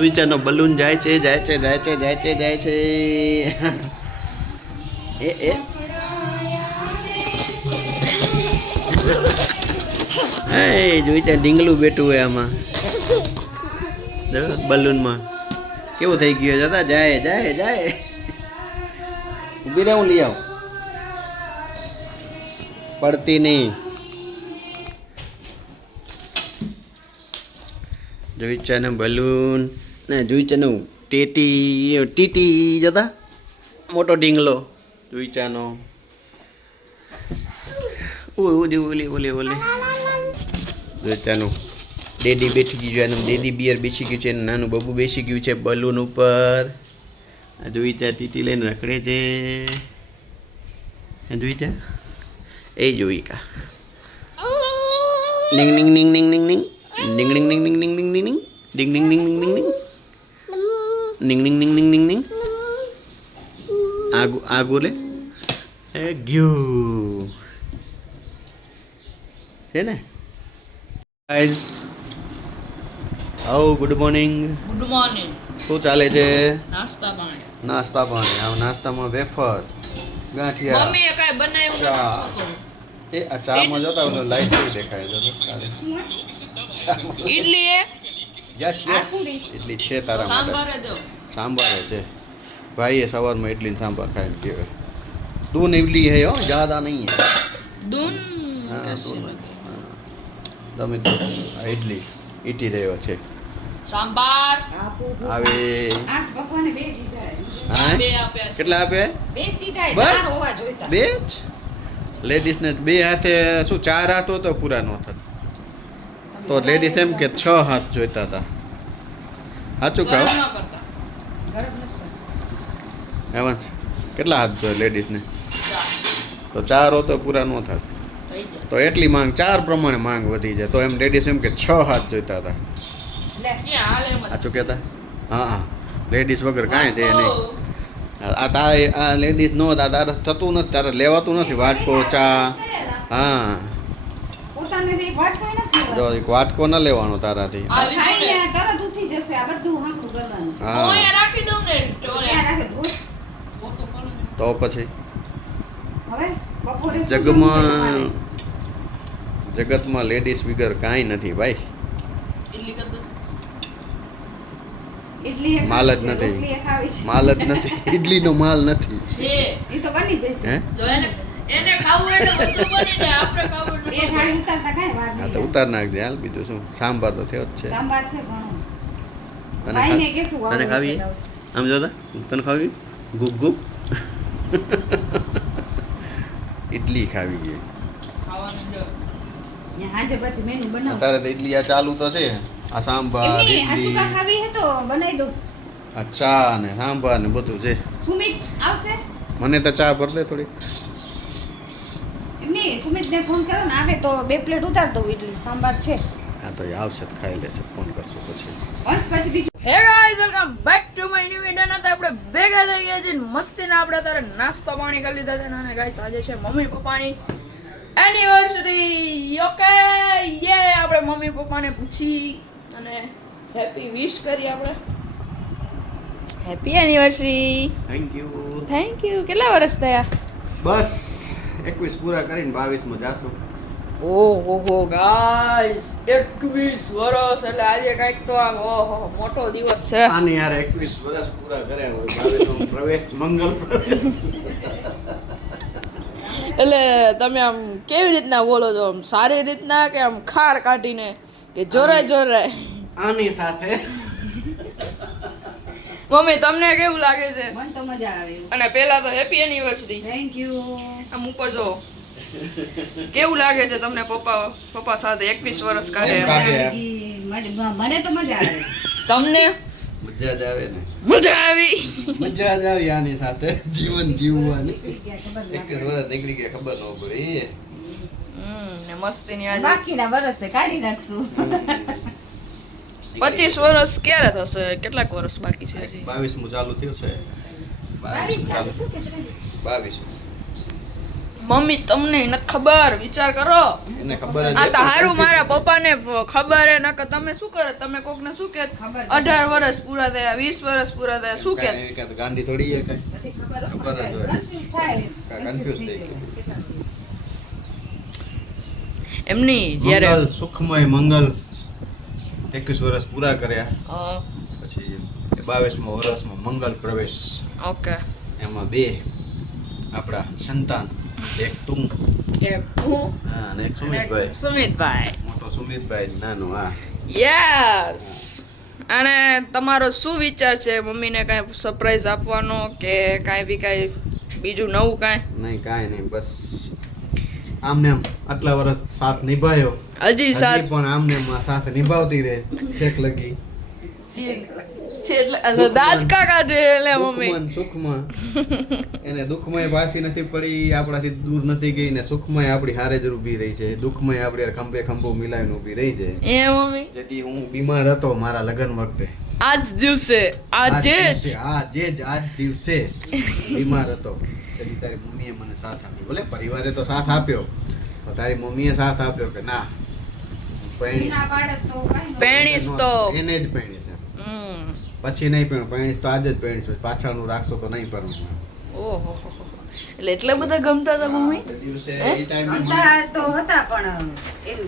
વિચારનો બલૂન જાય છે જાય છે જાય છે જાય છે જાય છે એ જોઈ ત્યાં ઢીંગલું બેઠું હોય આમાં બલૂનમાં કેવું થઈ ગયું જતા જાય જાય જાય ઊભી રહે હું લઈ આવું પડતી નહીં જોઈ છે ને બલૂન ને જોઈ છે ને ટીટી જતા મોટો ઢીંગલો જોઈ ચાનો ઓલી ઓલી ઓલી ઓલી જોઈ ચાનું ડેડી બેઠી ગયું છે એનું ડેડી બિયર બેસી ગયું છે નાનું બબુ બેસી ગયું છે બલૂન ઉપર જોઈ ચા ટીટી લઈને રખડે છે જોઈ ચા એ જોઈ કા નિંગ નિંગ નિંગ નિંગ નિંગ નિંગ ding ding ding ding ding ding ding ding ding ding ding ding ding ding ding ding ding ding ding આગુ લે એ ગયું છે ને ગાઈઝ આવો ગુડ મોર્નિંગ શું ચાલે છે નાસ્તા પાણી આવ નાસ્તામાં વેફર ગાંઠિયા મમ્મીએ કાઈ બનાવ્યું એ આ ચામાં જોતા ઓલો લાઈટ કેવી દેખાય છે ઇડલી હે યસ યસ ઇડલી છે તારા માટે सांभर है भाई ये सवार में इडली सांभर खाए के दून इडली है हो ज़्यादा नहीं है दून તમે તો ઇડલી ઈટી રહ્યો છે सांभर આવે આ ભગવાને બે દીધા હા બે આપ્યા કેટલા આપે બે દીધા બસ? ચાર હોવા જોઈતા બે જ લેડીઝ ને બે હાથે શું ચાર હાથ તો પૂરા ન થત તો લેડીઝ એમ કે 6 હાથ જોઈતા હતા સાચું કહો ગરમ ન કરતા ગરમ નથી કરતા. એમાં કેટલા હાથ જોઈએ લેડીઝ ને તો 4 હો તો પૂરા ન થાત થઈ જાય તો એટલી માંગ 4 પ્રમાણે માંગ વધી જાય તો એમ લેડીઝ એમ કે 6 હાથ જોઈતા હતા લે ક્યાં હાલે એમ જ. સાચું કહેતા હા હા લેડીઝ વગર કાંઈ છે નહીં આ તારે આ લેડીઝ નો તારે થતું નથી તારે લેવાતું નથી વાટકો ચા હા પોતાને એક વાટકો નથી જો એક વાટકો ન લેવાનો તારાથી આ લીધું ને ખાઈને તરત ઉઠી જશે આ બધું હાંકું કરવાનું હું હા અહીંયા રાખી દઉં ને ત્યાં ટોલે રાખે ધોસ. તો પછી હવે બપોરે શું જગમાં જમવું જગતમાં લેડીઝ વગર કાંઈ નથી ભાઈ ઇડલી કર દો તમારે? ઇડલી એ માલ જ ખાવી છે, નથી. રોટલી એ ખાવી છે. માલ જ નથી ઇડલીનો માલ નથી છે ઈ તો બની જશે હે જો એને ખાવું એટલે બધું બની જાય આપણે ખાવું એ એટલે થાળી ઉતારતા કાંઈ વાર હા નહીં તો ઉતાર નાખજે હાલ બીજું શું સાંભાર તો થયો જ છે સાંભાર છે ઘણું તને ભાઈને ખા- કહેશું તને વાળું ખાવી લાવશે. આમ જોતા તને ખાવી ગુપ ગુપ ઇડલી ખાવી ગઈ ખાવાનું જો ત્યાં હાંજે પછી મેનુ બનાવો અત્યારે તો ઇડલી આ ચાલુ તો છે આ સાંભાર એમની આ ઇડલી ચૂકા ખાવી હે તો બનાવી દઉં આ ચા ને સાંભાર ને બધું છે સુમિત આવશે મને તો ચા ભર દે થોડી એમની સુમિતને ફોન કરો ને આવે તો 2 પ્લેટ ઉતાર દઉં ઇડલી સાંભાર છે હા તો એ આવશે તો ખાઈ લેશે ફોન કરશું પછી બસ પછી બીજું hey guys welcome back to my new video ના આપણે ભેગા થઈ ગયા છે મસ્તીના આપણે તારે નાસ્તો પાણી કરી લીધા છે અને ગાઈઝ આજે છે મમ્મી પપ્પાની એનિવર્સરી ઓકે યે આપણે મમ્મી પપ્પાને પૂછી અને હેપી વિશ કરી આપણે happy anniversary thank you thank you કેટલા વર્ષ થયા બસ 21 પૂરા કરીને 22 માં જાશું ઓહો ગાઈસ 21 વર્ષ એટલે આજે કઈક તો આમ ઓહો મોટો દિવસ છે આની યાર 21 વર્ષ પૂરા કર્યા હોય 22 નો પ્રવેશ મંગલ પ્રવેશ એટલે તમે આમ કેવી રીતના બોલો છો આમ સારી રીતના કે આમ ખાર કાઢીને કે જોરે જોરે આની સાથે મમ્મી તમને કેવું લાગે છે મને તો મજા આવે અને પહેલા તો હેપી એનિવર્સરી થેન્ક યુ આમ ઉપર જો કેવું લાગે છે તમને પપ્પા સાથે 21 વર્ષ કાઢે એમ કાઢે. મને તો મજા આવે તમને મજા જ આવે ને મજા આવી મજા જ આવી આની સાથે જીવન જીવવાની ખબર 21 વર્ષ નીકળી ગયા ખબર ન પડી ને મસ્તીની આજે બાકીના વર્ષે કાઢી નાખશું 25 વર્ષ ક્યારે થશે કેટલાક વર્ષ બાકી છે હજી 22 મુ ચાલુ થયું છે 22 22 ચાલુ ચાલુ થયું કે 23? 22 મમ્મી તમને નથી ખબર, વિચાર કરો. એને ખબર જ આ તો હતી. હારું મારા પપ્પાને ખબર હે, નકર તમે શું કરે, તમે કોકને શું કે ખબર. 18 વર્ષ પૂરા થયા, 20 વર્ષ પૂરા થયા, શું કે કાંઈ કાંઈ તો ગાંડી થોડી છે કાંઈ. પછી ખબર ખબર જ હોય. કન્ફ્યુઝ થાય. કન્ફ્યુઝ થઈ ગઈ. કેટલા દિવસ? એમની જ્યારે મંગલ સુખમય મંગલ 21 વર્ષ પૂરા કર્યા પછી 22મા વર્ષમાં મંગલ પ્રવેશ. ઓકે એમાં 2 આપણા સંતાન, એક તું એક હું હા અને એક અને સુમિતભાઈ. સુમિતભાઈ. મોટો સુમિતભાઈ, નાનો હા. યસ. અને તમારો શું વિચાર છે મમ્મીને કાંઈ સરપ્રાઈઝ આપવાનો કે કાંઈ બી કાંઈ બીજું નવું કાંઈ? નહીં કાંઈ નહીં, બસ આમને આમ આટલા વર્ષ સાથ નિભાયો, હજી સાત પણ આમને આમ આ સાથ નિભાવતી રહે છેક લગી. છે એટલે દાંત કાકા છે એટલે મમ્મી. દુઃખમાં ને સુખમાં એને દુઃખમાં પાછી નથી પડી, આપણાથી દૂર નથી ગઈ ને સુખમાં આપણી હારે જ ઊભી રહી છે, દુઃખમાં આપણી હારે ખંભે ખંભો મિલાવીને ઊભી રહી છે. એ મમ્મી જેથી હું બીમાર હતો મારા લગ્ન વખતે, આજ દિવસે આજે જ આજ દિવસે બીમાર હતો, તેથી તારી મમ્મીએ મને સાથ આપ્યો. ભલે પરિવારે તો સાથ આપ્યો, પણ તારી મમ્મીએ સાથ આપ્યો કે ના પરણીશ. ના પાડે તો કાંઈ ન. પરણીશ તો એને જ પરણીશ એમ. હમ. પછી નહીં પણ પરણીશ તો આજે જ પરણીશ, પછી પાછળનું રાખશો તો નહીં પરણું. ઓહો એટલે એટલા બધા ગમતા હતા મમ્મી? તે દિવસે હે? એ ટાઈમે ગમતા તો હતા પણ એમ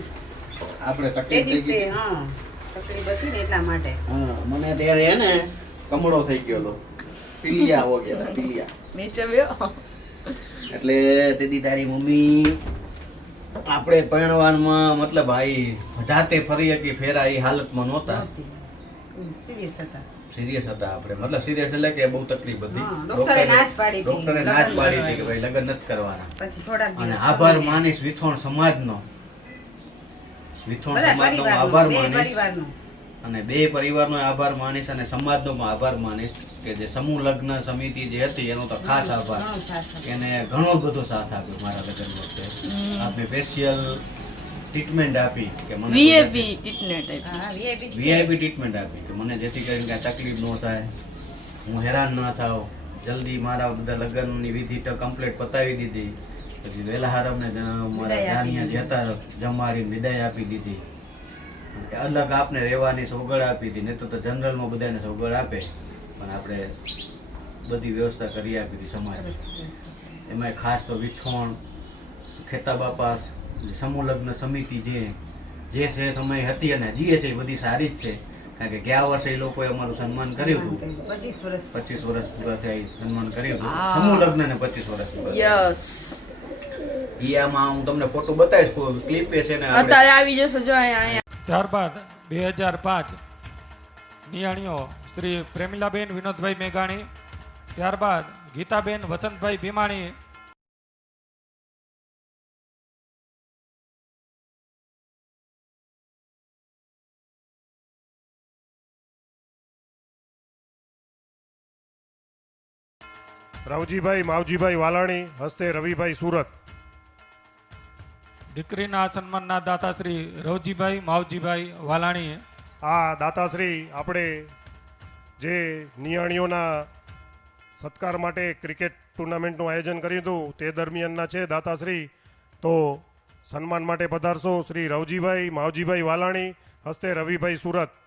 આપણે તે તકલીફ થઈ દિવસે ગઈ. હા તકલીફ હતી ને એટલા માટે. હા મને ત્યારે હે ને કમળો થઈ ગયો હતો, પીલિયા હો ગયા હતા, પીલિયા. નીચે બેહો. એટલે તેથી તારી મમ્મી આપણે પરણવામાં મતલબ ભાઈ જાતે ફરી હતી ફેરા એ હાલતમાં નહોતા, સિરિયસ હતા. સિરિયસ હતા આપણે, મતલબ સિરિયસ એટલે કે બહુ તકલીફ હતી. હા, ડોક્ટરે ના જ પાડી હતી. ડોક્ટરે ના જ પાડી હતી કે ભાઈ લગ્ન નથી કરવાના. પછી થોડાક અને દિવસ આભાર પછી માનીશ વિથોણ સમાજનો, વિથોણ બધા સમાજનો પરિવારનો, આભાર બે માનીશ, પરિવારનો. અને 2 પરિવારનો આભાર માનીશ અને સમાજનો પણ આભાર માનીશ કે જે સમૂહ લગ્ન સમિતિ જે હતી એનો તો ખાસ આભાર. ઘણો સાથ આપ્યો. એને ઘણો બધો સાથ આપ્યો મારા લગ્ન વખતે. આપને સ્પેશિયલ ટ્રીટમેન્ટ આપી કે મને વીઆઈપી ટ્રીટમેન્ટ આપી. હા, VIP જ વીઆઈપી ટ્રીટમેન્ટ આપી કે મને જેથી કરીને કાંઈ તકલીફ ન થાય, હું હેરાન ન થાવ, જલ્દી મારા બધા લગ્નની વિધિ કમ્પ્લીટ પતાવી દીધી. પછી વહેલા હારમને મારા વિદાય આપી જાનિયા જે હતા જમાડીને વિદાય આપી દીધી. અલગ આપને રહેવાની સગવડ આપી દીધી, નહીં તો જનરલમાં બધાને સગવડ આપે, પણ આપણે બધી વ્યવસ્થા કરી આપી હતી સમાજ. સરસ, સરસ. એમાં ખાસ તો વિઠોણ ખેતા બાપા સમૂહ લગ્ન સમિતિ જે છે સમય હતી અને જીએ છે એ બધી સારી જ છે, કારણ કે ગયા વર્ષે એ લોકોએ અમારું સન્માન કર્યું હતું. 25 વર્ષ 25 વર્ષ પૂરા થયા એ સન્માન કર્યું હતું હા. સમૂહ લગ્ન ને 25 વર્ષ પૂરા થયા. યસ. ઈ આમાં હું તમને ફોટો બતાવીશ, ક્લિપ છે ને આપણે અત્યારે આવી જશે જો અહીંયા. ત્યારબાદ 2005 નિયાણીઓ શ્રી પ્રેમિલાબેન વિનોદભાઈ મેઘાણી, ત્યારબાદ ગીતાબેન વસંતભાઈ ભીમાણી, રાવજીભાઈ માવજીભાઈ વાલાણી હસ્તે રવિભાઈ સુરત. દીકરીના સન્માનના દાતા શ્રી રવજીભાઈ માવજીભાઈ વાલાણીએ, આ દાતાશ્રી આપણે જે નિયાણીઓના સત્કાર માટે ક્રિકેટ ટુર્નામેન્ટનું આયોજન કર્યું હતું તે દરમિયાનના છે દાતાશ્રી. તો સન્માન માટે પધારશો શ્રી રવજીભાઈ માવજીભાઈ વાલાણી હસ્તે રવિભાઈ સુરત.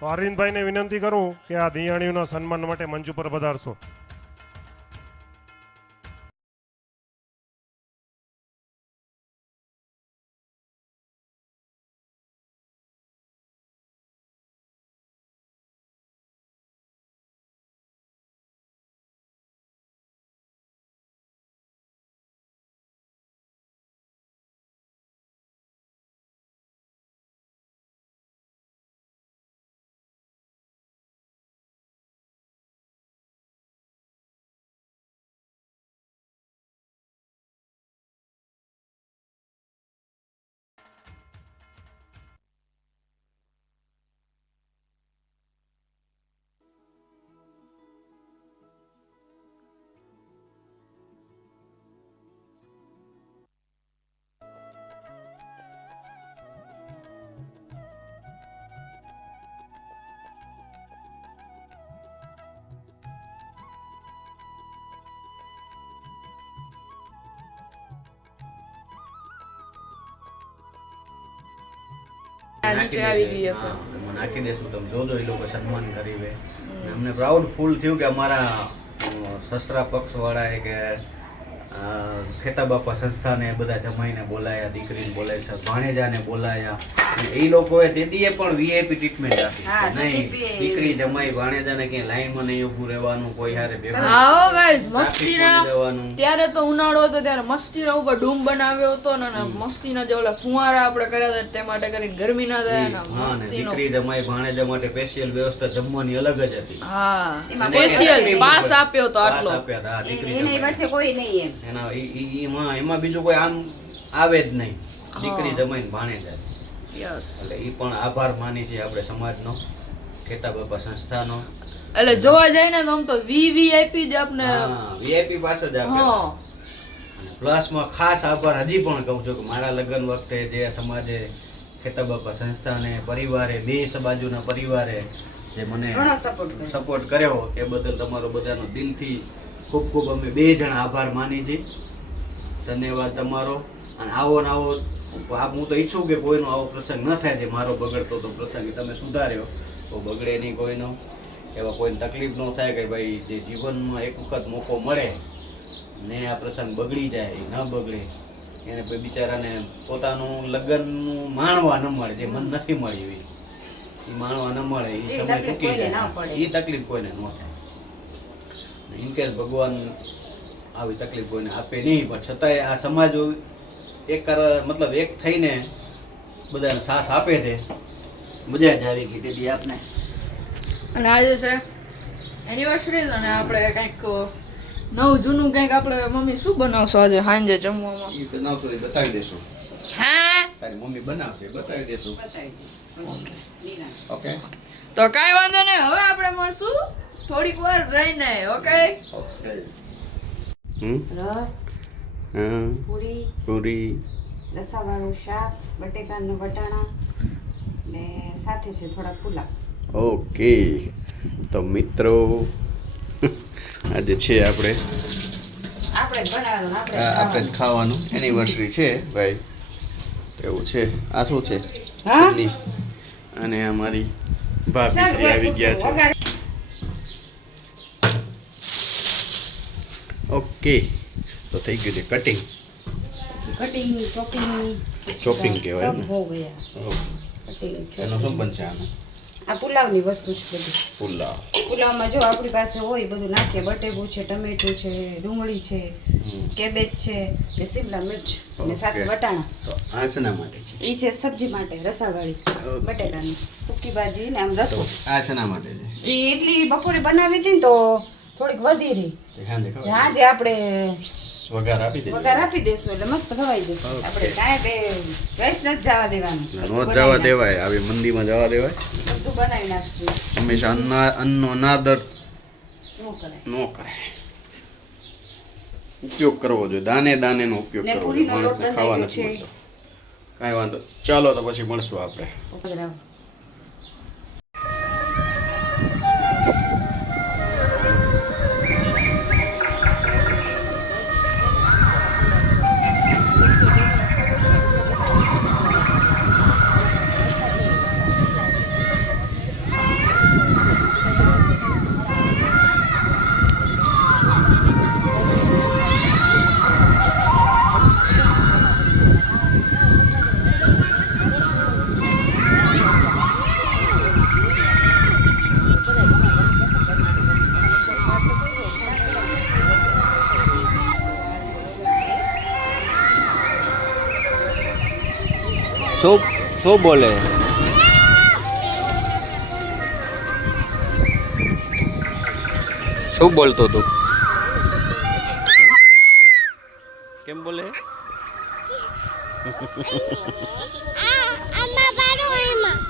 તો અરવિંદભાઈને વિનંતી કરું કે આ નિયાણીઓના સન્માન માટે મંચ ઉપર પધારશો. નીચે આવી ગઈ હશે. હા, એમાં નાખી દેશું. તમે જોજો, એ લોકો સન્માન કરી વે. અને અમને પ્રાઉડ ફૂલ થયું કે અમારા સસરા પક્ષ વાળાએ કે ખેતા બાપા સંસ્થાને બધા જમાઈને બોલાયા, દીકરીને બોલાવી, ભાણેજાને બોલાયા. અને એ લોકોએ તેદીએ પણ વીઆઈપી ટ્રીટમેન્ટ આપી હા, કે નહીં TTP દીકરી જમાઈ ભાણેજાને ક્યાંય લાઈનમાં નહીં ઊભું રહેવાનું, કોઈ હારે ભેગું આવો ગાઈસ, ટ્રાફિક મસ્તીના પૂરી દેવાનું. ત્યારે તો ઉનાળો હતો ત્યારે મસ્તીના ઉપર ડૂમ બનાવ્યો હતો ને મસ્તીના જે ઓલા ફુવારા આપણે કર્યા હતા તે માટે કરીને ગરમી ના થાય ને હા, ને મસ્તીનો. દીકરી જમાઈ ભાણેજા માટે સ્પેશિયલ વ્યવસ્થા જમવાની અલગ જ હતી. હા, એમાં સ્પેશિયલ કોઈ પાસ આપ્યો તો પાસ આટલો. આપ્યા હતા, હા, દીકરી એની જમાઈ. વચ્ચે કોઈ નહીં એમ. એમાં બીજું કોઈ આમ આવે જ નહીં, દીકરી જમાઈને ભાણેજા. યસ. એટલે એ પણ આભાર માની છે આપણે સમાજનો, ખેતા બાપા સંસ્થાનો. એટલે જોવા જાય ને તો આમ તો વીવીઆઈપી જ આપને. હા, વીઆઈપી પાસે જ આપે. હા, અને પ્લસમાં ખાસ આભાર હજી પણ કહું છું કે મારા લગ્ન વખતે જે સમાજે ખેતા બાપા સંસ્થાને પરિવારે, બે બાજુના પરિવારે જે મને ઘણો સપોર્ટ કર્યો. સપોર્ટ કર્યો એ બદલ તમારો બધાનો દિલથી ખૂબ ખૂબ અમે બે જણા આભાર માની છીએ. ધન્યવાદ તમારો. અને આવો ને આવો હું તો ઈચ્છું કે કોઈનો આવો પ્રસંગ ન થાય જે મારો બગડતો તો પ્રસંગ એ તમે સુધાર્યો તો બગડે નહીં કોઈનો, એવા કોઈને તકલીફ ન થાય કે ભાઈ જે જીવનમાં એક વખત મોકો મળે ને આ પ્રસંગ બગડી જાય, એ ન બગડે, એને પછી બિચારાને પોતાનું લગ્નનું માણવા ન મળે, જે મન નથી મળી એવી એ માણવા ન મળે, એ સમય તકલીફ ચૂકી કોઈને જાય, ના પડે. એ તકલીફ કોઈને ન થાય. ઇનકેસ ભગવાન આવી તકલીફ કોઈને આપે નહીં, પણ છતાંય આ સમાજ મતલબ એક થઈને બધાને સાથ આપે છે. મજા જ આવી ગઈ તેથી આપને. અને આજે છે એનિવર્સરી અને આપણે કંઈક નવું જૂનું કંઈક આપણે મમ્મી શું બનાવશો આજે સાંજે જમવામાં? એ બનાવશો એ બતાવી દેશું. હા, તારી મમ્મી બનાવશે એ બતાવી દેશું. બતાવી દઈશ. નીના. ઓકે તો કાંઈ વાંધો નહીં, હવે આપણે મળશું થોડીક વાર રહીને. Okay, okay. રસ, પૂરી, પૂરી. રસાવાળું શાક, બટેકાના વટાણા ને સાથે છે થોડા પુલાવ. ઓકે, તો મિત્રો આજે છે આપણે આપણે જ બનાવવાનું, આપણે જ આપણે જ ખાવાનું. ખાવાનું એનિવર્સરી છે ભાઈ, એવું છે. આ શું છે? હા? ચટણી. અને અમારી ભાભી ચાલ, શ્રી આવી ગયા છે. વઘાર. ઓકે, તો થઈ ગયું છે કટિંગ, કટિંગ, ચોપિંગ, ચોપિંગ કહેવાય ને. સબ હો ગયા. કટિંગ, એનો ચોપિંગ. શું બનશે આનો? આ પુલાવની વસ્તુ છે બધી. પુલાવ. પુલાવમાં જો આપણી પાસે હોય બધું નાખીએ. બટેકું છે, ટમેટું છે, ડુંગળી છે, કેબેજ છે, ને શિમલા મિર્ચ ને સાથે ઓકે. વટાણા. તો આ શેના માટે છે? એ છે સબ્જી માટે, રસાવાળી ઓકે. બટેકાની સૂકી ભાજી ને આમ રસો. તો આ શેના માટે છે? એ એટલી બપોરે બનાવી હતી ને તો થોડીક વધી રહી. તે સાંજે ખબર? આજે આપણે વઘાર આપી દેજો. વઘાર આપી દેશું એટલે મસ્ત ખવાઈ જશે. ઓકે. આપણે કાંઈ બે વેસ્ટ નથી જવા દેવાનું. નો બધું જવા બનાવી દેવાય, આવી મંદીમાં જવા દેવાય. નાખશું. બધું બનાવી નાખશું. હંમેશા અન્નનો અનાદર ન કરાય. ન કરાય, ઉપયોગ કરવો જોઈએ, દાને દાનેનો ઉપયોગ ને કરવો જોઈએ. પૂરીનો લોટ માણસને ખાવા બંધાયેલો નથી છે. મળતો. કાંઈ વાંધો, ચાલો તો પછી મળશું આપણે. પધરાવો. શું બોલે? શું બોલતો તું? કેમ બોલે?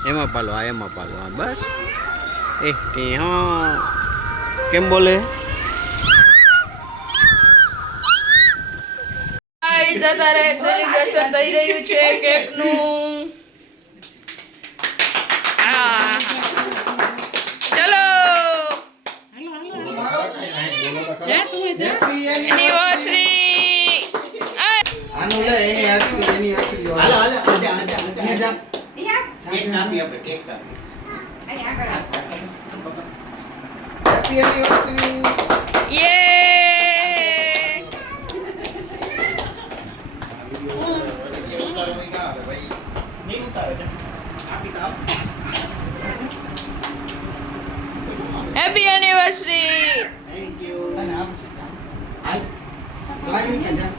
એમાં પાલો, આ એમાં પાલો, હા બસ. હા, કેમ બોલે? ગાઈસ અત્યારે સેલિબ્રેશન થઈ રહ્યું છે કેકનું. ચલો એનિવર્સરી. આનું લે, એની આખી હાલો હાલો આજા આજા આજા. કાપીએ આપણે કેક કાપીએ અહીં આગળ આવ. હેપી એનિવર્સરી યે નહીં ઉતારે ને આપી તો આપ હેપી એનિવર્સરી થેન્ક યુ હાલ લાવી કે જા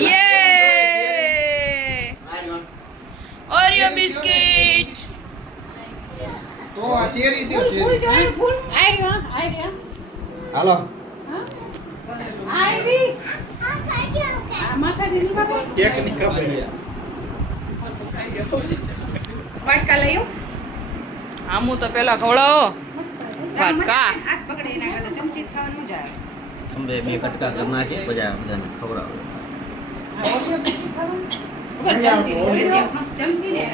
યે ઓરિયો બિસ્કિટ તો આ ચેરી દો ફૂલ ચેરી જોયું, ફૂલ. આઈ રહ્યો, આઈ રહ્યો. હાલો આઈ રી. આ માતાજીની બાબા. કેક ની કાપી વાટકા લઈ આવ. આમુ તો પેલા ખવડાવો મસ્ત. વાટકા. હાથ પકડે એના કરતા ચમચી ખાવાની મજા આવે. ખંભે બે કટકા કરી નાખી બધા બધાને ખવડાવે ઉપર ચમચી ને લઈ આવ. ચમચી ને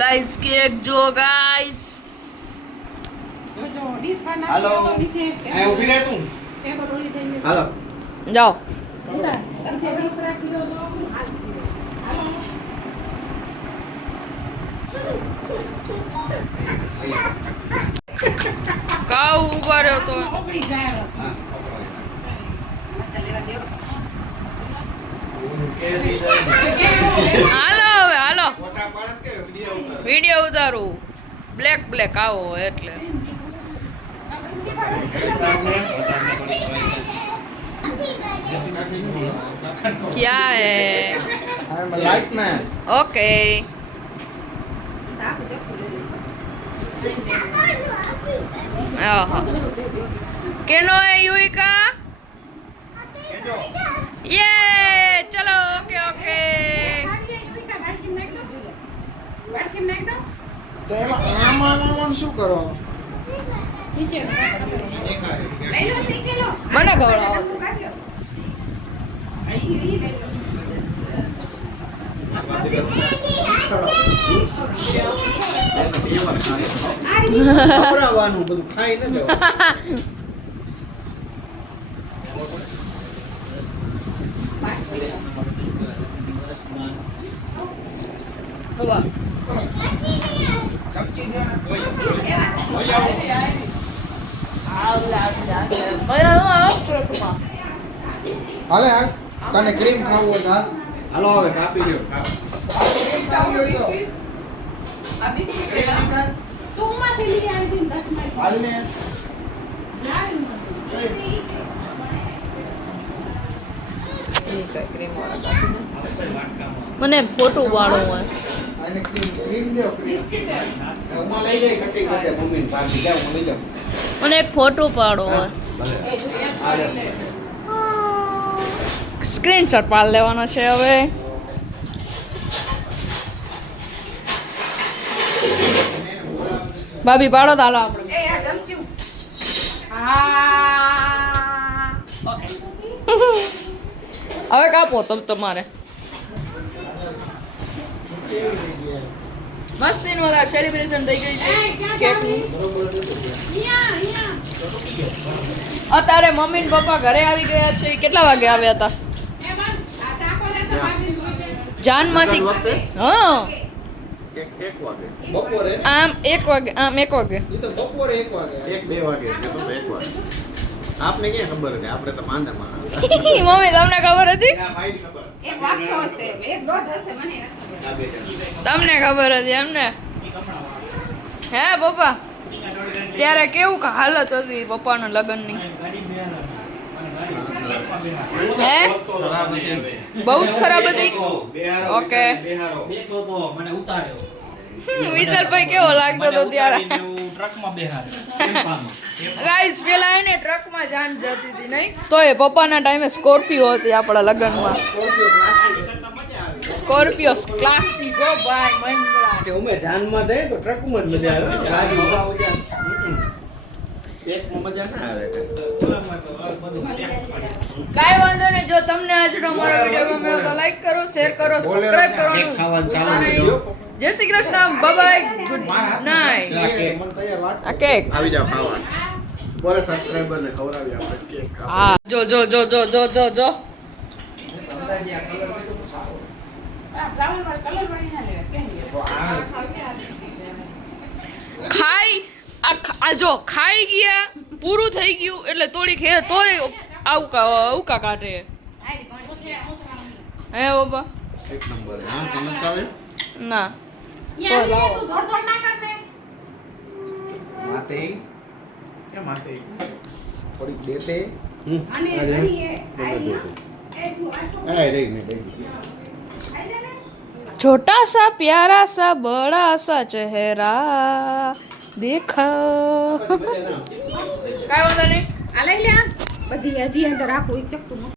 ગાઈસ કેક જો ગાઈસ જો ડીશ માં હાલો નાખી તો નીચે આ ઊભી રહે તું ટેબલ ઓલી થઈને હાલો જાઓ નીચે ડીશ રાખી દો તો હાલશે. હાલો. કાવ ઉભા રહ્યો તો ઓગળી જાય રસ. હા મત લેવા દ્યો. હાલો હવે હાલો ફોટા પાડસ કે વિડિયો ઉતાર વિડિયો ઉતારું બ્લેક બ્લેક આવો એટલે ક્યાં હે લાઈટ મેન ઓકે તાપ દેખો લે લેસો. આહા કેનો હે યુવિકા યે ચલો ઓકે ઓકે તો એમાં આમાં શું કરો નીચે લઈ લો નીચે લો. મને ખવડાવો. કાઢ લો. અહીં લઈ લો. ખવડાવવાનું બધું ખાઈ ન જવાનું ઉભા. હાલે હાલ તને ક્રીમ ખાવું હોય તો હાલ. હાલો હવે કાપી લ્યો ક્રીમ ખાવી હોય તો ક્રીમ ની ખાય? તું માંથી લઈ આવી હતી 10 મિનિટ. હાલ ને જાય ને. મને એક ફોટો પાડવું હોય આને ક્રીમ દો ક્રીમ ઉમાં લઈ જાય કટિંગ કરી દે મમ્મીને ભાભી જાવ હું લઈ જાઉં મને એક ફોટો પાડવો હોય ભલે એ જો એક પાડી લે. સ્ક્રીનશોટ પાડ લેવાનો છે હવે ભાભી પાડો તો હાલો આપણે એ આ ચમચું. હા. ઓકે. હવે કાપો તમ તમારે મસ્તી નું સેલિબ્રેશન થઈ ગઈ એ છે ક્યાં કેકની જાવી? અહીંયા. અત્યારે મમ્મી ને પપ્પા ઘરે આવી ગયા છે કેટલા વાગે આવ્યા હતા એ બસ આ સાકો લેતો ભાભી જોઈ લે. જાનમાંથી વખતે? હા એક વાગે બપોરે ને? આમ 1 વાગે આમ 1 વાગે ઈ તો બપોરે 1 વાગે 1-2 વાગે એટલે તો 1 વાગે આપને ક્યાં ખબર હતી આપણે તો માંદા માણસ મમ્મી તમને ખબર હતી ભાઈ ખબર એક વાગતો હશે એક દોઢ હશે મને નથી ખબર. આ બે જણ. તમને ખબર હતી એમને હે પપ્પા ત્યારે કેવું કે હાલત હતી પપ્પાના લગ્નની હે બહુ જ ખરાબ હતી બેહારો, ઓકે. બેહારો. બેઠો તો મને ઉતાર્યો વિશાલભાઈ કેવો લાગતો હતો ત્યારે ટ્રકમાં બેહાર્યો ગાઈસ પેલા એને ટ્રકમાં જાન જતી હતી નહીં તો એ પપ્પાના ટાઈમે સ્કોર્પિયો હતી આપણા લગ્નમાં સ્કોર્પિયો ક્લાસિક હો ભાઈ મહિન્દ્રા કે ઉમે જાનમાં જાય તો ટ્રકમાં જ મજા આવે ગાડી એકમાં મજા ના આવે કાઈ વાંધો નહીં જો તમને આજનો મારો વિડિયો ગમ્યો તો લાઈક કરો શેર કરો સબસ્ક્રાઇબ કેક ખાવાનું ચાલુ કરવાનું કરજો. જય Shri Krishna bye bye good night મને તૈયાર વાટ આ કેક આવી જાઓ ખાવા બોલે સબસ્ક્રાઇબર ને ખવડાવી આપણે કેક હા જો જો જો જો જો જો જો ખાઈ આ જો ખાઈ ગયા પૂરું થઈ ગયું એટલે થોડી ખે તોય આવકા કાઢે હે બાબા એક નંબર હા તમને આવે ના તો લાવો માતે કે માતે થોડીક દેતે અને ઘણી એ આઈ આ રે ને દે छोटा सा प्यारा सा बड़ा सा चेहरा देखा કાઈ વાંધો નહીં આ લઈ લે આ. બધી હજી અંદર રાખો એક ચકતું